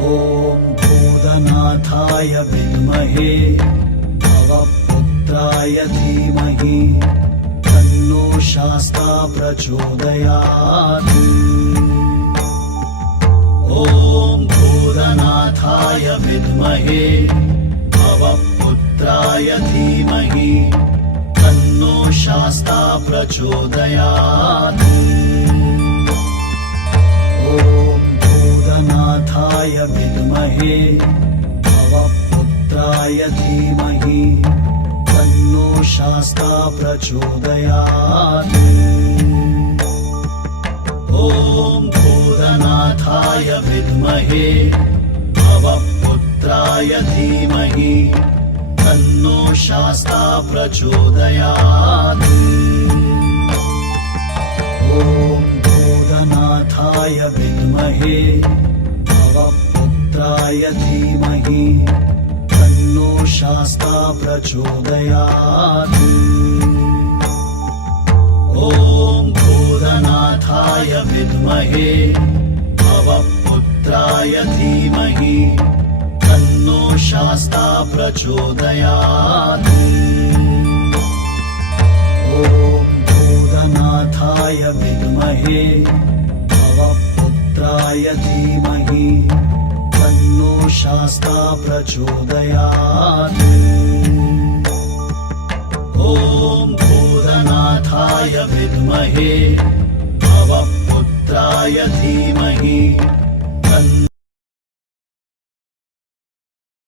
ॐ भूतनाथाय विद्महे भवपुत्राय धीमहि तन्नो शास्ता प्रचोदयात्। ॐ भूतनाथाय विद्महे भवपुत्राय धीमहि तन्नो शास्ता प्रचोदयात्। ॐ भूतनाथाय विद्महे भवपुत्राय धीमहि तन्नो शास्ता प्रचोदयात्। ॐ भूतनाथाय विद्महे भवपुत्राय धीमहि तन्नो शास्ता प्रचोदयात्। ॐ भूतनाथाय विद्महे भवपुत्राय धीमहि तन्नो शास्ता प्रचोदयात्। ॐ भूतनाथाय विद्महे भवपुत्राय धीमहि तन्नो शास्ता प्रचोदयात्। ॐ भूतनाथाय विद्महे भवपुत्राय धीमहि तन्नो शास्ता प्रचोदयात्। ॐ भूतनाथाय विद्महे भवपुत्राय धीमहि